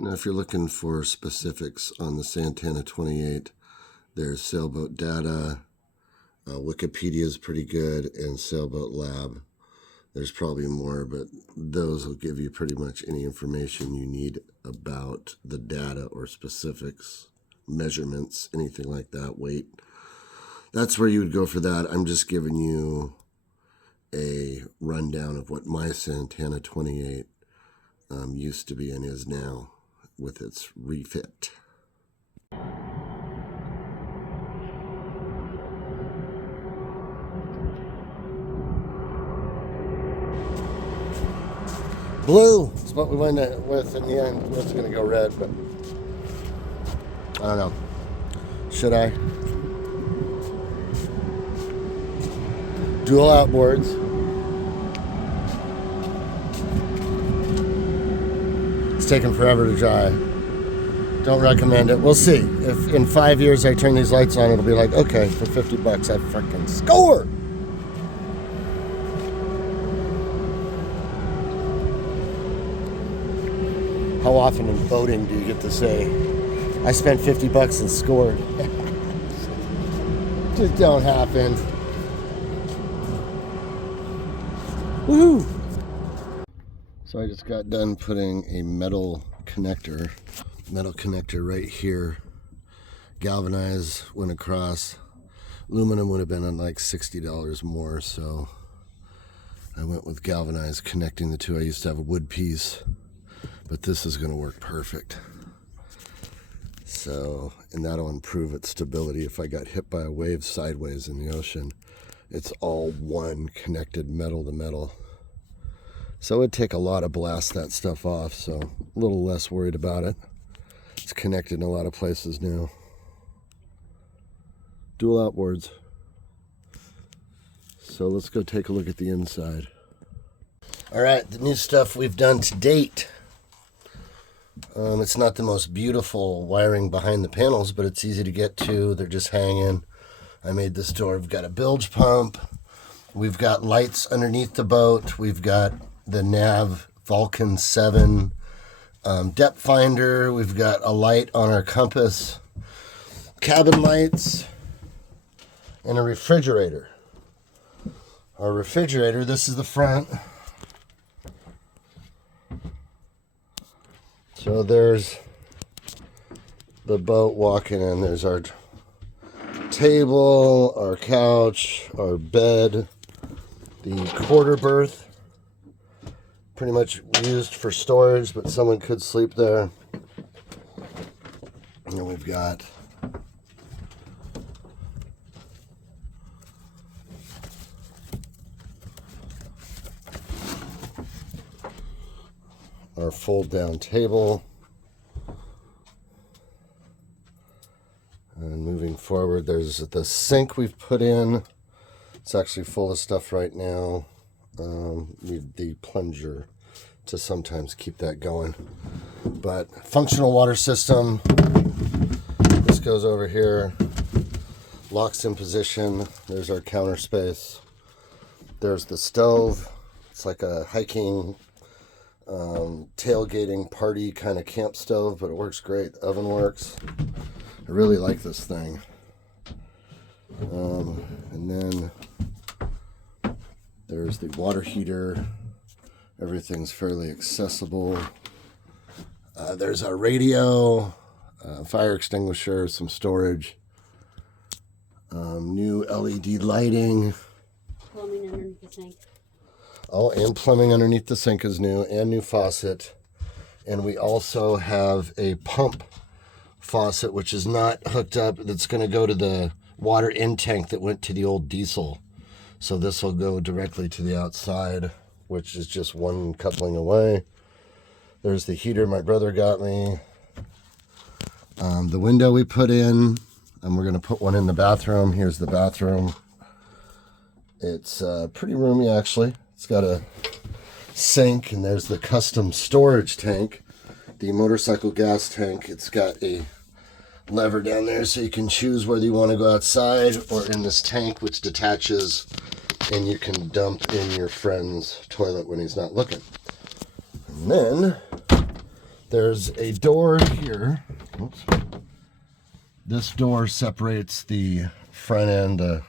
Now, if you're looking for specifics on the Santana 28, there's Sailboat Data, Wikipedia is pretty good, and Sailboat Lab. There's probably more, but those will give you pretty much any information you need about the data or specifics, measurements, anything like that, weight. That's where you would go for that. I'm just giving you a rundown of what my Santana 28 used to be and is now with its refit. Blue is what we went with in the end. It's going to go red, but I don't know. Should I? Dual outboards. It's taking forever to dry. Don't recommend it. We'll see. If in 5 years I turn these lights on, it'll be like, okay, for $50 I freaking score. How often in boating do you get to say, I spent $50 and scored? Just don't happen. Woohoo! So I just got done putting a metal connector right here. Galvanized, went across. Aluminum would have been on like $60 more, so I went with galvanized, connecting the two. I used to have a wood piece, but this is going to work perfect. So, and that'll improve its stability if I got hit by a wave sideways in the ocean. It's all one connected metal to metal. So it'd take a lot to blast that stuff off, so a little less worried about it. It's connected in a lot of places now. Dual outboards. So let's go take a look at the inside. All right, the new stuff we've done to date. It's not the most beautiful wiring behind the panels, but it's easy to get to. They're just hanging. I made this door. We've got a bilge pump. We've got lights underneath the boat. We've got the Nav Vulcan 7 depth finder. We've got a light on our compass, cabin lights, and a refrigerator. Our refrigerator, this is the front. So there's the boat walking in. There's our table, our couch, our bed, the quarter berth. Pretty much used for storage, but someone could sleep there. And then we've got our fold down table. And moving forward, there's the sink we've put in. It's actually full of stuff right now. Need the plunger to sometimes keep that going. But functional water system. This goes over here. Locks in position. There's our counter space. There's the stove. It's like a hiking tailgating party kind of camp stove, but it works great. The oven works. I really like this thing. And then there's the water heater. Everything's fairly accessible. There's our radio, fire extinguisher, some storage, new LED lighting. Plumbing underneath the sink. Oh, and plumbing underneath the sink is new, and new faucet. And we also have a pump faucet, which is not hooked up. That's going to go to the water in tank that went to the old diesel. So this will go directly to the outside, which is just one coupling away. There's the heater my brother got me. The window we put in, and we're going to put one in the bathroom. Here's the bathroom. It's pretty roomy, actually. It's got a sink, and there's the custom storage tank, the motorcycle gas tank. It's got a lever down there so you can choose whether you want to go outside or in this tank, which detaches, and you can dump in your friend's toilet when he's not looking. And then There's a door here. Oops. This door separates the front end, the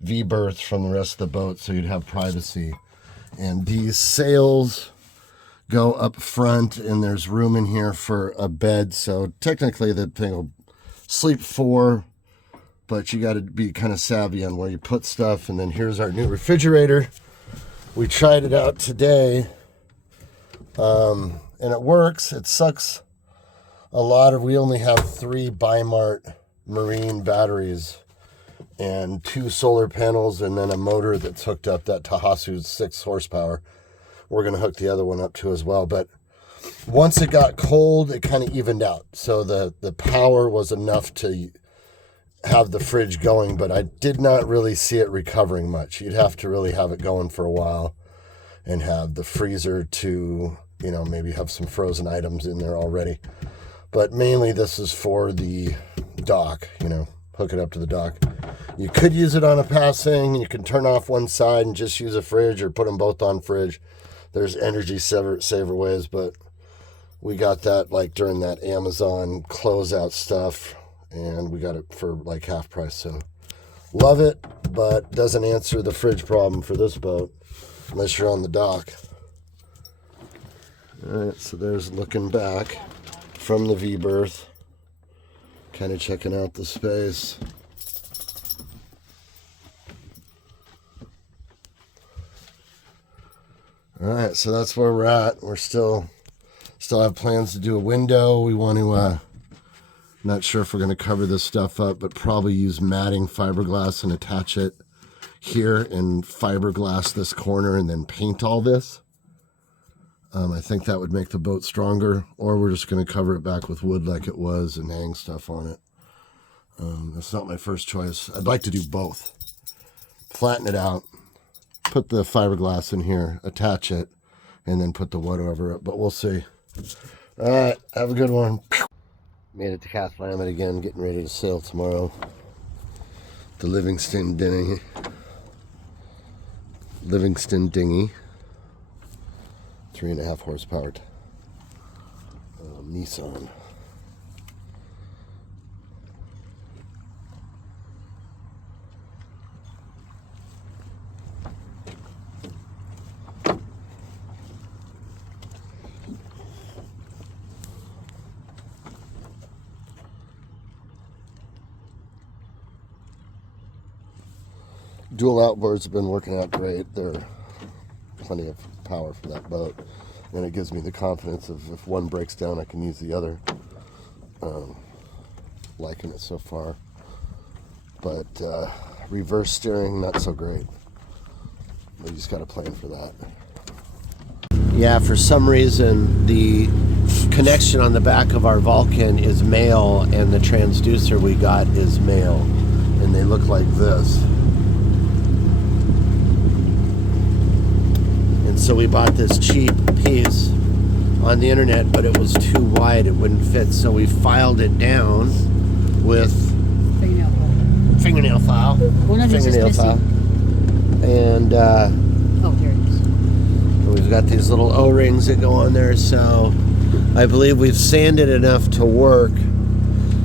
V-berth, from the rest of the boat, so you'd have privacy. And these sails go up front, and there's room in here for a bed. So technically the thing will sleep 4, but you got to be kind of savvy on where you put stuff. And then here's our new refrigerator. We tried it out today, and it works. It sucks a lot of, we only have 3 Bimart marine batteries and 2 solar panels, and then a motor that's hooked up, that Tahasu's 6 horsepower. We're going to hook the other one up too as well. But once it got cold, it kind of evened out. So the power was enough to have the fridge going, but I did not really see it recovering much. You'd have to really have it going for a while and have the freezer to, you know, maybe have some frozen items in there already. But mainly this is for the dock, you know, hook it up to the dock. You could use it on a passing. You can turn off one side and just use a fridge, or put them both on fridge. There's energy saver ways, but we got that like during that Amazon closeout stuff, and we got it for like half price. So love it, but doesn't answer the fridge problem for this boat unless you're on the dock. All right, so there's looking back from the V-berth, kind of checking out the space. All right, so that's where we're at. We're still have plans to do a window. We want to, not sure if we're going to cover this stuff up, but probably use matting fiberglass and attach it here and fiberglass this corner and then paint all this. I think that would make the boat stronger, or we're just going to cover it back with wood like it was and hang stuff on it. That's not my first choice. I'd like to do both. Flatten it out, put the fiberglass in here, attach it, and then put the wood over it, but we'll see. All right, have a good one. Made it to Castle Hammett again, getting ready to sail tomorrow. The Livingston Dinghy. 3.5 horsepower Nissan. Dual outboards have been working out great. They're plenty of power for that boat, and it gives me the confidence of if one breaks down, I can use the other. Liking it so far, but reverse steering, not so great. We just got a plan for that. Yeah, for some reason the connection on the back of our Vulcan is male, and the transducer we got is male, and they look like this. So we bought this cheap piece on the internet, but it was too wide, it wouldn't fit. So we filed it down with fingernail file. One of these is missing. And Oh, here it is. we've got these little O-rings that go on there. So I believe we've sanded enough to work.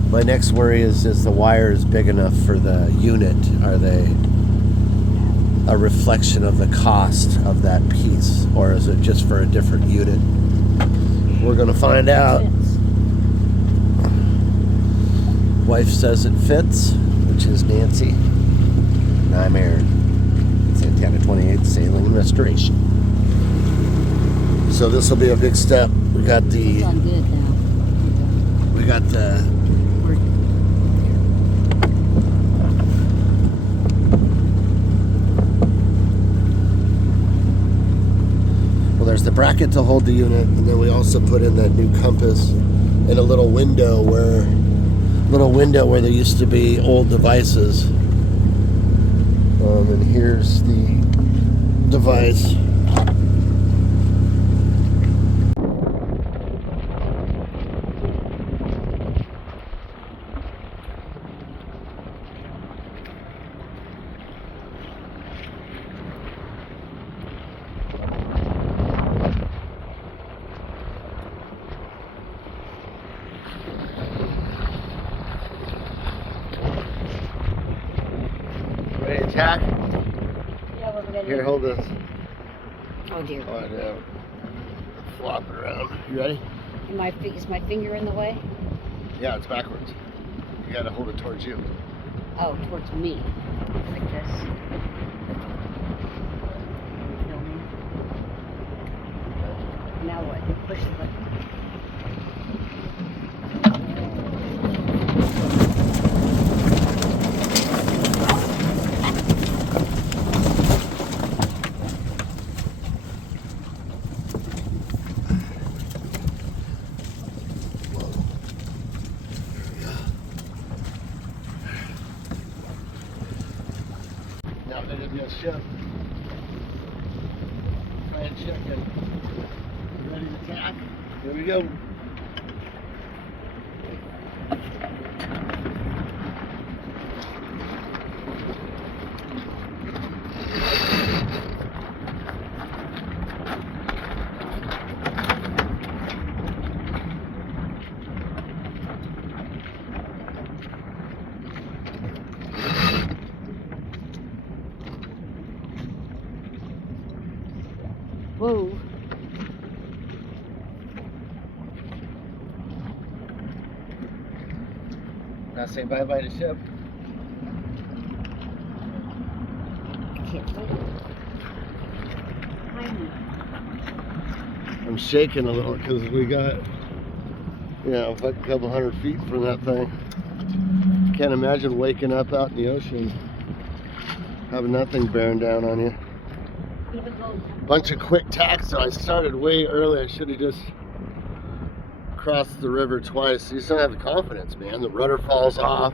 My next worry is the wires big enough for the unit? Are they a reflection of the cost of that piece, or is it just for a different unit? We're gonna find out. Wife says it fits, which is Nancy, and I'm Aaron. Santana 28 Sailing and Restoration. So this will be a big step. We got the. It's on good now. We got the. There's the bracket to hold the unit, and then we also put in that new compass and a little window where there used to be old devices. And here's the device. tack? Yeah, what we gotta Here, do? hold this. Oh dear. Oh, yeah. Flop it around. You ready? Is my finger in the way? Yeah, it's backwards. You gotta hold it towards you. Oh, towards me. Like this. Filming. Now what? You push the button. Now that it is ship. Plan chicken. Ready to tack? Here we go. Whoa. Now say bye-bye to ship. Can't wait. I'm shaking a little because we got, a couple 100 feet from that thing. Can't imagine waking up out in the ocean, having that thing bearing down on you. Bunch of quick tacks, so I started way early. I should have just crossed the river twice. You just don't have the confidence, man. The rudder falls off,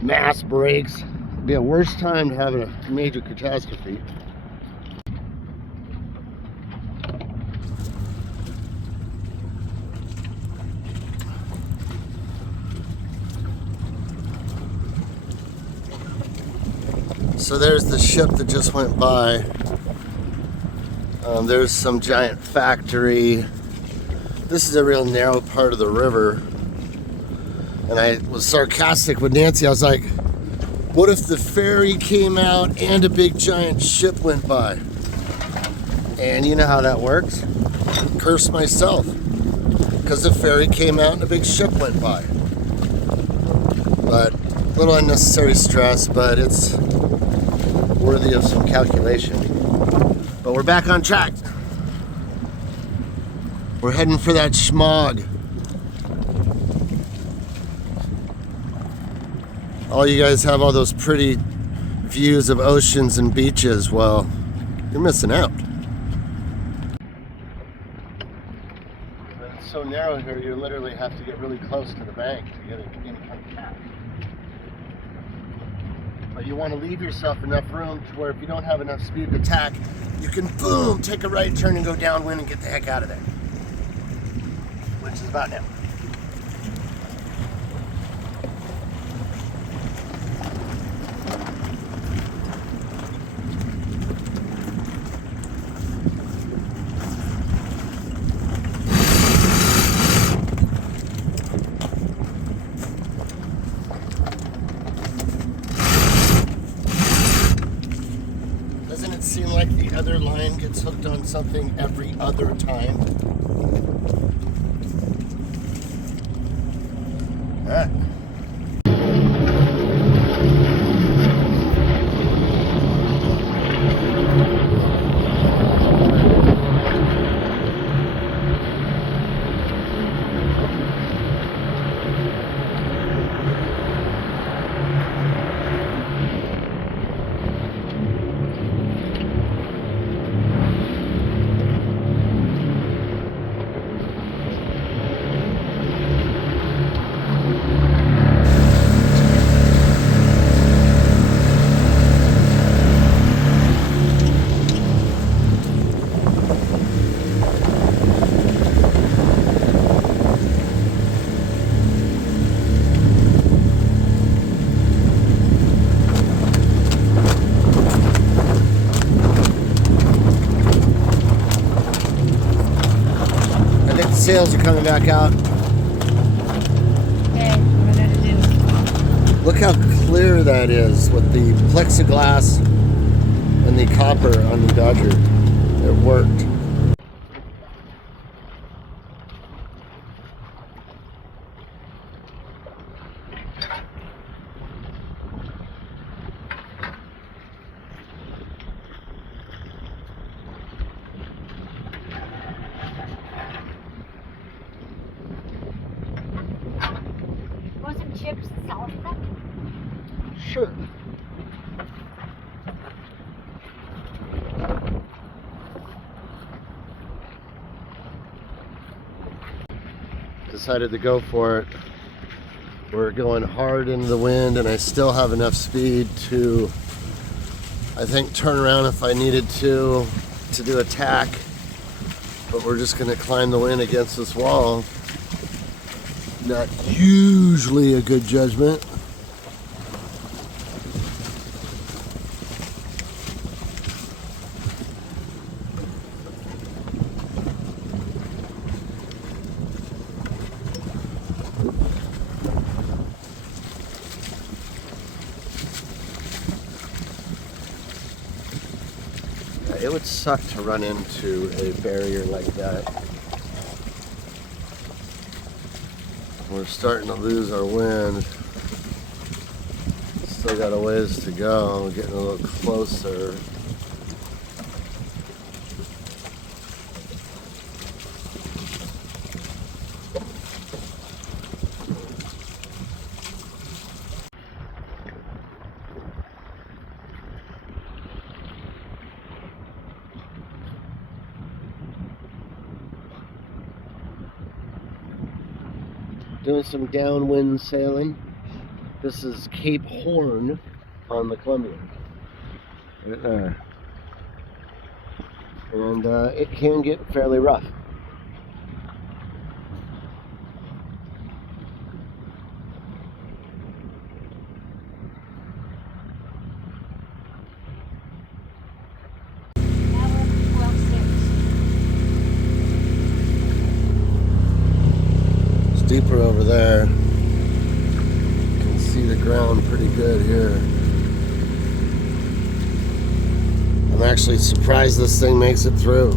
mass breaks. It'd be a worse time to have a major catastrophe. So there's the ship that just went by. There's some giant factory. This is a real narrow part of the river. And I was sarcastic with Nancy. I was like, what if the ferry came out and a big giant ship went by? And you know how that works. Curse myself. Because the ferry came out and a big ship went by. But a little unnecessary stress, but it's worthy of some calculation. But we're back on track. We're heading for that schmog. All you guys have all those pretty views of oceans and beaches. Well, you're missing out. It's so narrow here, you literally have to get really close to the bank to get any kind of catch. But you want to leave yourself enough room to where if you don't have enough speed to tack, you can boom, take a right turn and go downwind and get the heck out of there. Which is about now. Doesn't it seem like the other line gets hooked on something every other time? All right. Sails are coming back out. Okay, what I gotta do? Look how clear that is with the plexiglass and the copper on the Dodger. It worked. Want some chips and salsa? Sure. Decided to go for it. We're going hard into the wind, and I still have enough speed to, I think, turn around if I needed to do a tack. But we're just going to climb the wind against this wall. Not usually a good judgment. It would suck to run into a barrier like that. We're starting to lose our wind. Still got a ways to go. We're getting a little closer. Doing some downwind sailing. This is Cape Horn on the Columbia. Right there. And it can get fairly rough. Now we're at 12.6. It's deeper over there. You can see the ground pretty good here. I'm actually surprised this thing makes it through.